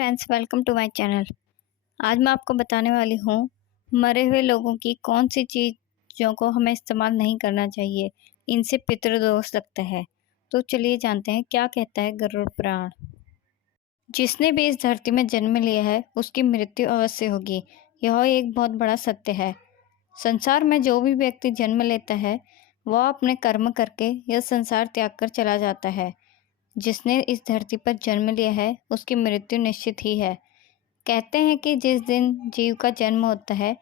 Friends, welcome to my channel. आज मैं आपको बताने वाली हूँ मरे हुए लोगों की कौन सी चीज़ों को हमें इस्तेमाल नहीं करना चाहिए, इनसे पितृदोष लगता है। तो चलिए जानते हैं क्या कहता है गरुड़ पुराण। जिसने भी इस धरती में जन्म लिया है उसकी मृत्यु अवश्य होगी, यह एक बहुत बड़ा सत्य है। संसार में जो भी व्यक्ति जन्म लेता है वह अपने कर्म करके यह संसार त्याग कर चला जाता है। जिसने इस धरती पर जन्म लिया है उसकी मृत्यु निश्चित ही है। कहते हैं कि जिस दिन जीव का जन्म होता है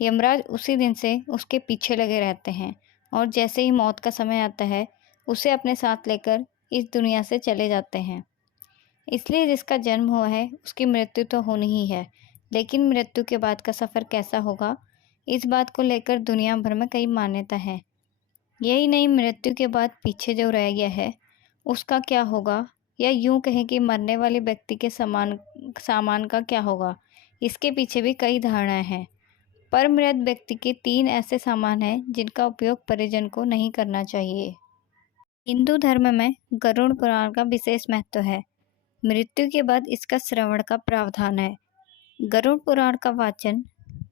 यमराज उसी दिन से उसके पीछे लगे रहते हैं और जैसे ही मौत का समय आता है उसे अपने साथ लेकर इस दुनिया से चले जाते हैं। इसलिए जिसका जन्म हुआ है उसकी मृत्यु तो होनी ही है, लेकिन मृत्यु के बाद का सफ़र कैसा होगा, इस बात को लेकर दुनिया भर में कई मान्यता है। यही नहीं, मृत्यु के बाद पीछे जो रह गया है उसका क्या होगा, या यूं कहें कि मरने वाले व्यक्ति के सामान का क्या होगा, इसके पीछे भी कई धारणाएं हैं। पर मृत व्यक्ति के 3 ऐसे सामान हैं जिनका उपयोग परिजन को नहीं करना चाहिए। हिंदू धर्म में गरुड़ पुराण का विशेष महत्व है। मृत्यु के बाद इसका श्रवण का प्रावधान है। गरुड़ पुराण का वाचन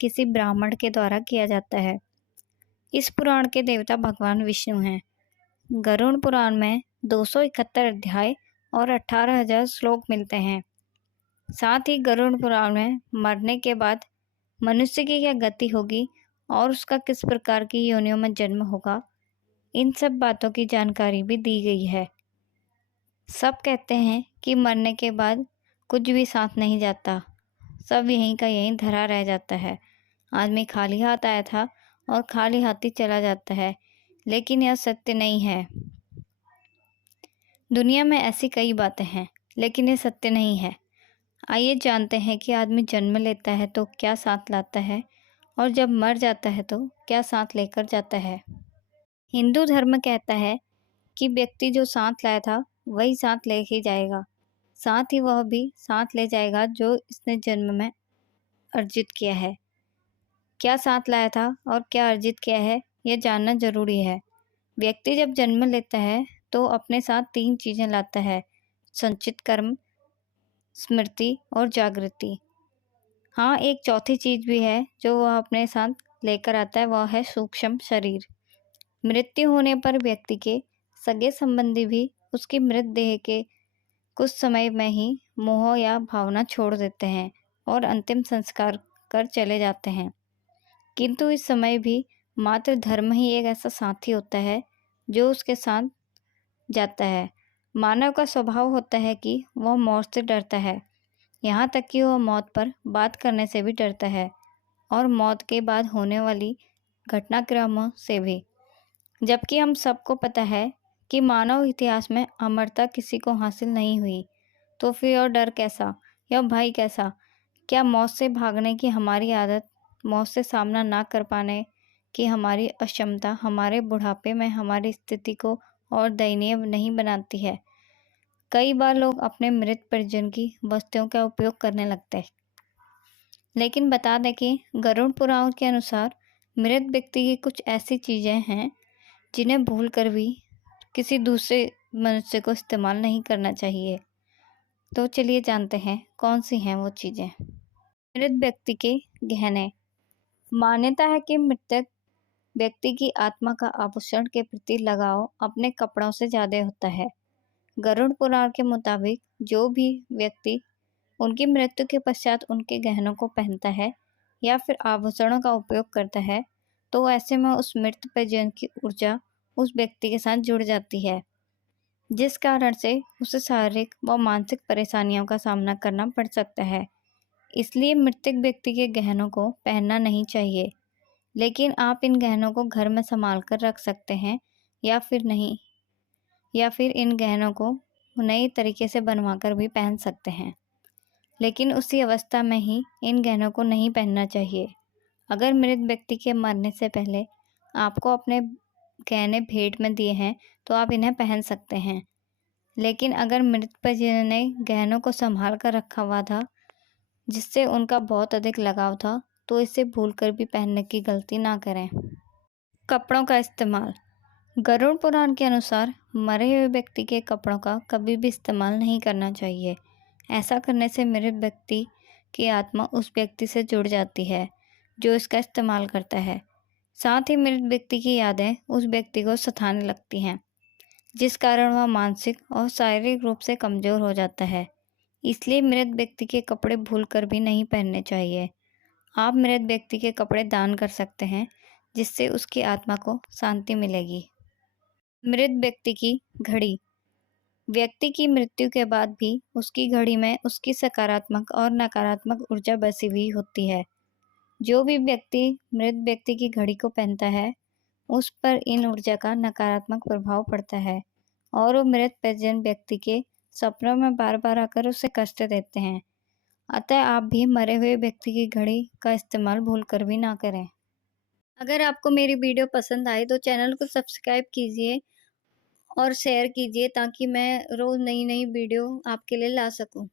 किसी ब्राह्मण के द्वारा किया जाता है। इस पुराण के देवता भगवान विष्णु हैं। गरुड़ पुराण में 271 अध्याय और 18,000 श्लोक मिलते हैं। साथ ही गरुड़ पुराण में मरने के बाद मनुष्य की क्या गति होगी और उसका किस प्रकार की योनियों में जन्म होगा, इन सब बातों की जानकारी भी दी गई है। सब कहते हैं कि मरने के बाद कुछ भी साथ नहीं जाता, सब यहीं का यहीं धरा रह जाता है। आदमी खाली हाथ आया था और खाली हाथ ही चला जाता है, लेकिन यह सत्य नहीं है। दुनिया में ऐसी कई बातें हैं, लेकिन ये सत्य नहीं है। आइए जानते हैं कि आदमी जन्म लेता है तो क्या साथ लाता है और जब मर जाता है तो क्या साथ लेकर जाता है। हिंदू धर्म कहता है कि व्यक्ति जो साथ लाया था वही साथ ले ही जाएगा, साथ ही वह भी साथ ले जाएगा जो इसने जन्म में अर्जित किया है। क्या साथ लाया था और क्या अर्जित किया है, यह जानना जरूरी है। व्यक्ति जब जन्म लेता है तो अपने साथ 3 चीज़ें लाता है: संचित कर्म, स्मृति और जागृति। हाँ, एक चौथी चीज़ भी है जो वह अपने साथ लेकर आता है, वह है सूक्ष्म शरीर। मृत्यु होने पर व्यक्ति के सगे संबंधी भी उसकी मृत देह के कुछ समय में ही मोह या भावना छोड़ देते हैं और अंतिम संस्कार कर चले जाते हैं। किंतु इस समय भी मात्र धर्म ही एक ऐसा साथी होता है जो उसके साथ जाता है। मानव का स्वभाव होता है कि वह मौत से डरता है, यहाँ तक कि वह मौत पर बात करने से भी डरता है और मौत के बाद होने वाली घटनाक्रमों से भी। जबकि हम सबको पता है कि मानव इतिहास में अमरता किसी को हासिल नहीं हुई, तो फिर और डर कैसा या भय कैसा? क्या मौत से भागने की हमारी आदत, मौत से सामना ना कर पाने की हमारी अक्षमता हमारे बुढ़ापे में हमारी स्थिति को और दयनीय नहीं बनाती है? कई बार लोग अपने मृत परिजन की वस्तुओं का उपयोग करने लगते हैं, लेकिन बता दें कि गरुड़ पुराण के अनुसार मृत व्यक्ति की कुछ ऐसी चीज़ें हैं जिन्हें भूल कर भी किसी दूसरे मनुष्य को इस्तेमाल नहीं करना चाहिए। तो चलिए जानते हैं कौन सी हैं वो चीज़ें। मृत व्यक्ति के गहने। मान्यता है कि मृतक व्यक्ति की आत्मा का आभूषण के प्रति लगाव अपने कपड़ों से ज़्यादा होता है। गरुड़ पुराण के मुताबिक जो भी व्यक्ति उनकी मृत्यु के पश्चात उनके गहनों को पहनता है या फिर आभूषणों का उपयोग करता है, तो ऐसे में उस मृत परिजन की ऊर्जा उस व्यक्ति के साथ जुड़ जाती है, जिस कारण से उसे शारीरिक व मानसिक परेशानियों का सामना करना पड़ सकता है। इसलिए मृतक व्यक्ति के गहनों को पहनना नहीं चाहिए, लेकिन आप इन गहनों को घर में संभाल कर रख सकते हैं या फिर इन गहनों को नए तरीके से बनवा कर भी पहन सकते हैं, लेकिन उसी अवस्था में ही इन गहनों को नहीं पहनना चाहिए। अगर मृत व्यक्ति के मरने से पहले आपको अपने गहने भेंट में दिए हैं तो आप इन्हें पहन सकते हैं, लेकिन अगर मृत परिजन ने गहनों को संभाल कर रखा हुआ था जिससे उनका बहुत अधिक लगाव था, तो इसे भूलकर भी पहनने की गलती ना करें। कपड़ों का इस्तेमाल। गरुड़ पुराण के अनुसार मरे हुए व्यक्ति के कपड़ों का कभी भी इस्तेमाल नहीं करना चाहिए। ऐसा करने से मृत व्यक्ति की आत्मा उस व्यक्ति से जुड़ जाती है जो इसका इस्तेमाल करता है। साथ ही मृत व्यक्ति की यादें उस व्यक्ति को सताने लगती हैं, जिस कारण वह मानसिक और शारीरिक रूप से कमज़ोर हो जाता है। इसलिए मृत व्यक्ति के कपड़े भूलकर भी नहीं पहनने चाहिए। आप मृत व्यक्ति के कपड़े दान कर सकते हैं, जिससे उसकी आत्मा को शांति मिलेगी। मृत व्यक्ति की घड़ी। व्यक्ति की मृत्यु के बाद भी उसकी घड़ी में उसकी सकारात्मक और नकारात्मक ऊर्जा बसी हुई होती है। जो भी व्यक्ति मृत व्यक्ति की घड़ी को पहनता है, उस पर इन ऊर्जा का नकारात्मक प्रभाव पड़ता है और वो मृत परिजन व्यक्ति के सपनों में बार बार आकर उसे कष्ट देते हैं। अतः आप भी मरे हुए व्यक्ति की घड़ी का इस्तेमाल भूलकर भी ना करें। अगर आपको मेरी वीडियो पसंद आए तो चैनल को सब्सक्राइब कीजिए और शेयर कीजिए ताकि मैं रोज़ नई नई वीडियो आपके लिए ला सकूं।